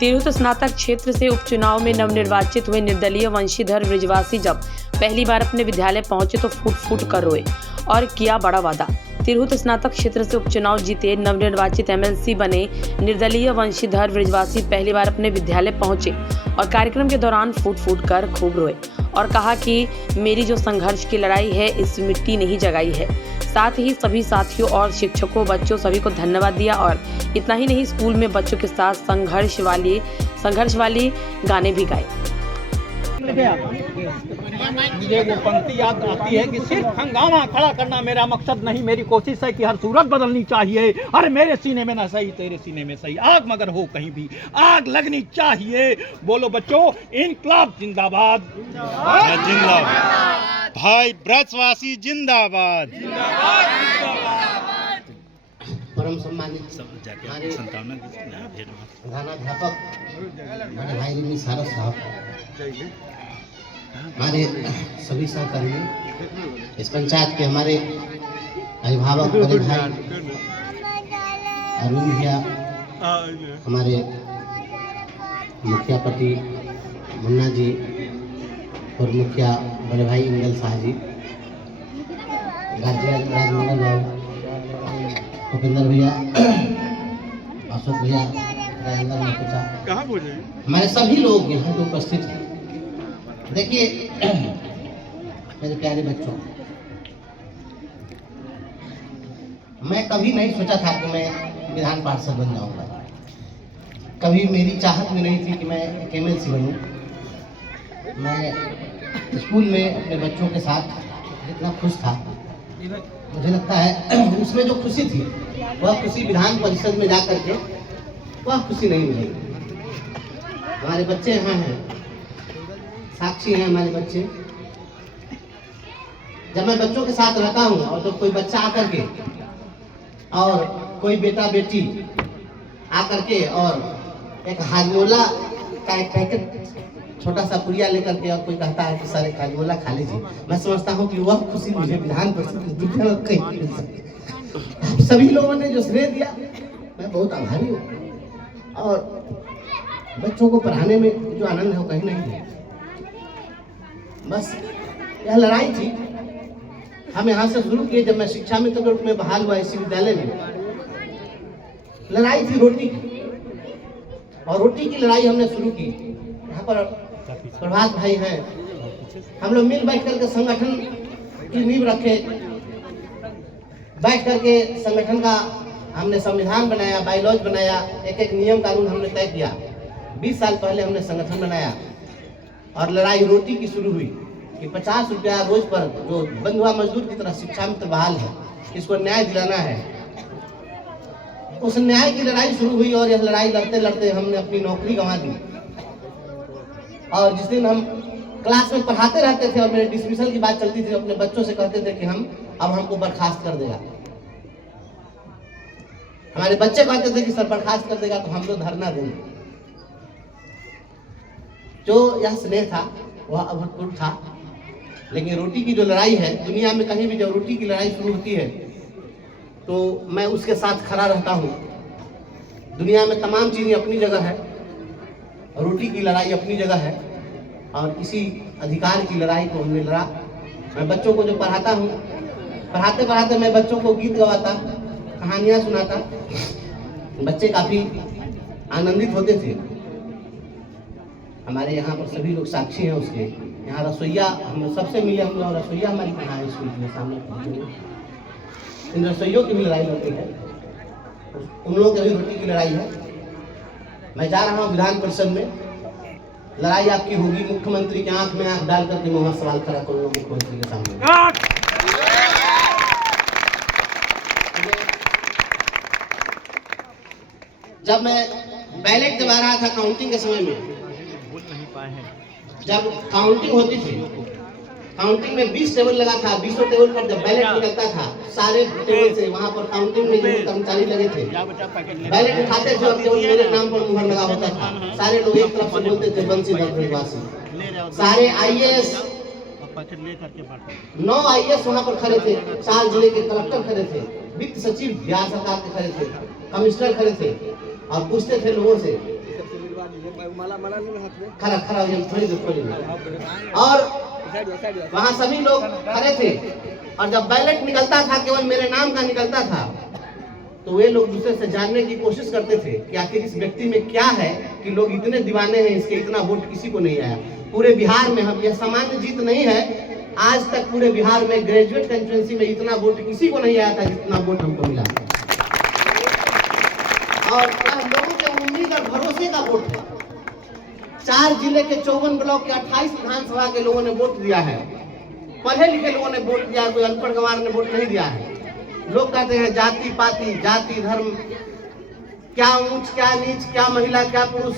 तिरहुत स्नातक क्षेत्र से उपचुनाव में नवनिर्वाचित हुए निर्दलीय वंशीधर ब्रिजवासी जब पहली बार अपने विद्यालय पहुंचे तो फूट फूट कर रोए और किया बड़ा वादा। तिरहुत स्नातक क्षेत्र से उपचुनाव जीते नवनिर्वाचित एमएलसी बने निर्दलीय वंशीधर ब्रिजवासी पहली बार अपने विद्यालय पहुंचे और कार्यक्रम के दौरान फूट फूट कर खूब रोए और कहा कि मेरी जो संघर्ष की लड़ाई है इस मिट्टी नहीं जगाई है। साथ ही सभी साथियों और शिक्षकों, बच्चों सभी को धन्यवाद दिया और इतना ही नहीं, स्कूल में बच्चों के साथ संघर्ष वाली गाने भी गाए। मुझे वो पंक्ति याद आती है कि सिर्फ हंगामा खड़ा करना मेरा मकसद नहीं, मेरी कोशिश है कि हर सूरत बदलनी चाहिए। अरे मेरे सीने में ना सही तेरे सीने में सही, आग मगर हो कहीं भी आग लगनी चाहिए। बोलो बच्चों, इनकलाब जिंदाबाद जिंदाबाद। भाई ब्रजवासी जिंदाबाद। परम सम्मानित हमारे प्रधानाध्यापक बड़े भाई रवि सारस साहब, हमारे सभी सहकर्मी, इस पंचायत के हमारे अभिभावक बड़े भाई अरुण भैया, हमारे मुखिया पति मुन्ना जी और मुखिया बड़े भाई इंगल शाह जी, गार्जियन राजमंगल भाई, भूपेंद्र भैया, अशोक भैया, हमारे सभी लोग यहाँ पे उपस्थित हैं। देखिए मेरे प्यारे बच्चों, मैं कभी नहीं सोचा था कि मैं विधान पार्षद बन जाऊंगा। कभी मेरी चाहत में नहीं थी कि मैं एक एमएलसी बनूं। मैं स्कूल में अपने बच्चों के साथ जितना खुश था, मुझे लगता है उसमें जो खुशी थी वह खुशी विधान परिषद में जाकर के वह खुशी नहीं मिलेगी। हमारे बच्चे यहाँ हैं, साक्षी हैं हमारे बच्चे। जब मैं बच्चों के साथ रहता हूँ और तो कोई बच्चा आकर के और कोई बेटा बेटी आकर के और एक हाजमोला का एक पैकेट छोटा सा पुड़िया लेकर के और कोई कहता है कि सर एक हाजमोला खा लीजिए, मैं समझता हूँ कि वह खुशी मुझे विधान परिषद में कहीं मिल सकती। सभी लोगों ने जो श्रेय दिया, मैं बहुत आभारी हूँ और बच्चों को पढ़ाने में जो आनंद है वो कहीं नहीं है। बस यह लड़ाई थी, हम यहाँ से शुरू किए। जब मैं शिक्षा मित्र के रूप में बहाल हुआ इसी विद्यालय में, लड़ाई थी रोटी की, और रोटी की लड़ाई हमने शुरू की। यहाँ पर प्रभात भाई हैं, हम लोग मिल बैठ करके संगठन की नींव रखे, बैठ करके संगठन का हमने संविधान बनाया, बायलॉज बनाया, एक एक नियम कानून हमने तय किया। 20 साल पहले हमने संगठन बनाया और लड़ाई रोटी की शुरू हुई कि 50 रुपया रोज पर जो बंधुआ मजदूर की तरह शिक्षा मित्र बहाल है, इसको न्याय दिलाना है। उस न्याय की लड़ाई शुरू हुई और यह लड़ाई लड़ते लड़ते हमने अपनी नौकरी गंवा दी। और जिस दिन हम क्लास में पढ़ाते रहते थे और मेरे डिसमिसल की बात चलती थी, अपने बच्चों से कहते थे कि अब हमको बर्खास्त कर देगा। हमारे बच्चे कहते थे कि सर बर्खास्त कर देगा तो हम लोग धरना देंगे। जो यह स्नेह था वह अभूतपूर्व था। लेकिन रोटी की जो लड़ाई है, दुनिया में कहीं भी जब रोटी की लड़ाई शुरू होती है तो मैं उसके साथ खड़ा रहता हूँ। दुनिया में तमाम चीज़ें अपनी जगह है, रोटी की लड़ाई अपनी जगह है, और इसी अधिकार की लड़ाई को हमने लड़ा। मैं बच्चों को जो पढ़ाता हूँ, पढ़ाते पढ़ाते मैं बच्चों को गीत गवाता, कहानियाँ सुनाता, बच्चे काफ़ी आनंदित होते थे। हमारे यहाँ पर सभी लोग साक्षी हैं उसके। यहाँ रसोईया हम सबसे मिले, हम लोग रसोईया हमारी कहाँ है स्कूल के सामने, इन रसोइयों की भी लड़ाई होती है, उन लोगों की भी रोटी की लड़ाई है। मैं जा रहा हूँ विधान परिषद में, लड़ाई आपकी होगी। मुख्यमंत्री की आंख में आंख डाल करके मैं सवाल खड़ा करूँगा मुख्यमंत्री के सामने। जब मैं बैलेट दबा रहा था काउंटिंग के समय में, जब काउंटिंग होती थी, काउंटिंग में 20 टेबल लगा था, 20 टेबल पर जब बैलेट निकलता था, सारे टेबल से वहां पर काउंटिंग में जो कर्मचारी लगे थे बैलेट उठाते थे और केवल मेरे नाम पर मुहर लगा होता था। सारे लोग एक तरफ से बोलते थे बंसीधर ब्रिजवासी। सारे आईएएस 9 आईएएस वहां पर खड़े थे, 4 जिले के कलेक्टर खड़े थे, वित्त सचिव बिहार सरकार के खड़े थे, कमिश्नर खड़े थे और पूछते थे लोगों से खड़ा खड़ा हो जाइए, थोड़ी देर। और वहाँ सभी लोग खड़े थे, और जब बैलेट निकलता था, केवल मेरे नाम का निकलता था, तो वे लोग दूसरे से जानने की कोशिश करते थे कि आखिर इस व्यक्ति में क्या है कि लोग इतने दीवाने हैं, इसके इतना वोट किसी को नहीं आया। पूरे बिहार में हम, यह सामान्य जीत नहीं है, आज तक पूरे बिहार में ग्रेजुएट कंस्टिट्यूएंसी में इतना वोट किसी को नहीं आया था जितना वोट हमको मिला। और लोगों के उम्मीद और भरोसे का वोट है। 4 जिले के 54 ब्लॉक के 28 विधानसभा के लोगों ने वोट दिया है। पढ़े लिखे लोगों ने वोट दिया, कोई अनपढ़ गंवार ने वोट नहीं दिया है। लोग कहते हैं जाति पाति, जाति धर्म, क्या ऊंच क्या नीच, क्या महिला क्या पुरुष,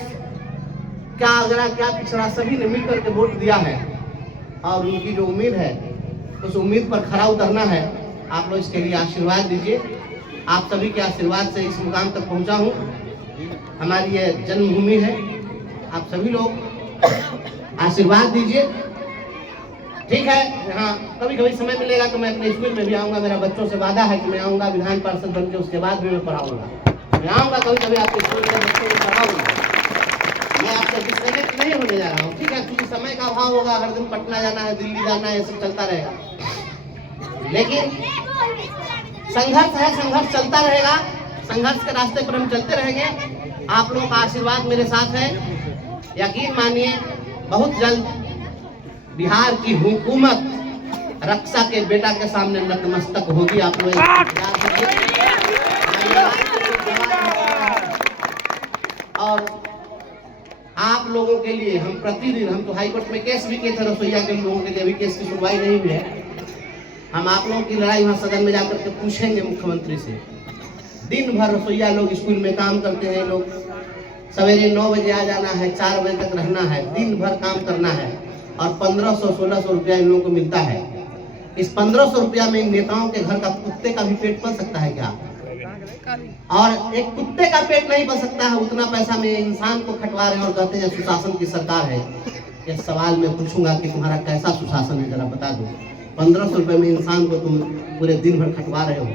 क्या अगरा क्या पिछड़ा, सभी ने मिलकर के वोट दिया है। और उनकी जो उम्मीद है, उस उम्मीद पर खरा उतरना है। आप लोग इसके लिए आशीर्वाद दीजिए। आप सभी के आशीर्वाद से इस मुकाम तक पहुंचा हूं। हमारी ये जन्मभूमि है, आप सभी लोग आशीर्वाद दीजिए। ठीक है, हाँ, कभी कभी समय मिलेगा तो मैं अपने स्कूल में भी आऊँगा। मेरा बच्चों से वादा है कि मैं आऊँगा विधान पार्षद बन के, उसके बाद भी मैं पढ़ाऊँगा। मैं आऊँगा कभी कभी आपके स्कूल में, बच्चों को पढ़ाऊँगा। मैं आपसे डिस्कनेक्ट नहीं होने जा रहा हूँ, ठीक है, क्योंकि समय का अभाव होगा। हर दिन पटना जाना है, दिल्ली जाना है, ये सब चलता रहेगा। लेकिन संघर्ष है, संघर्ष चलता रहेगा। संघर्ष के रास्ते पर हम चलते रहेंगे। आप लोगों का आशीर्वाद मेरे साथ है। यकीन मानिए, बहुत जल्द बिहार की हुकूमत रक्षा के बेटा के सामने नतमस्तक होगी। आप लोग और आप लोगों के लिए हम प्रतिदिन, हम तो हाईकोर्ट में केस भी किए थे रसोईया के लोगों के लिए, अभी केस की सुनवाई नहीं हुई है। हम आप लोगों की लड़ाई वहाँ सदन में जाकर के पूछेंगे मुख्यमंत्री से। दिन भर रसोईया लोग स्कूल में काम करते हैं, लोग सवेरे 9 बजे आ जाना है, 4 बजे तक रहना है, दिन भर काम करना है, और 1500-1600 रुपया इन लोगों को मिलता है। इस 1500 रुपया में इन नेताओं के घर का कुत्ते का भी पेट पल सकता है क्या? और एक कुत्ते का पेट नहीं पल सकता है, उतना पैसा में इंसान को खटवा रहे हैं और कहते हैं सुशासन की सरकार है। ये सवाल मैं पूछूंगा कि तुम्हारा कैसा सुशासन है, जरा बता दो। 1500 रुपये में इंसान को तुम पूरे दिन भर खटवा रहे हो।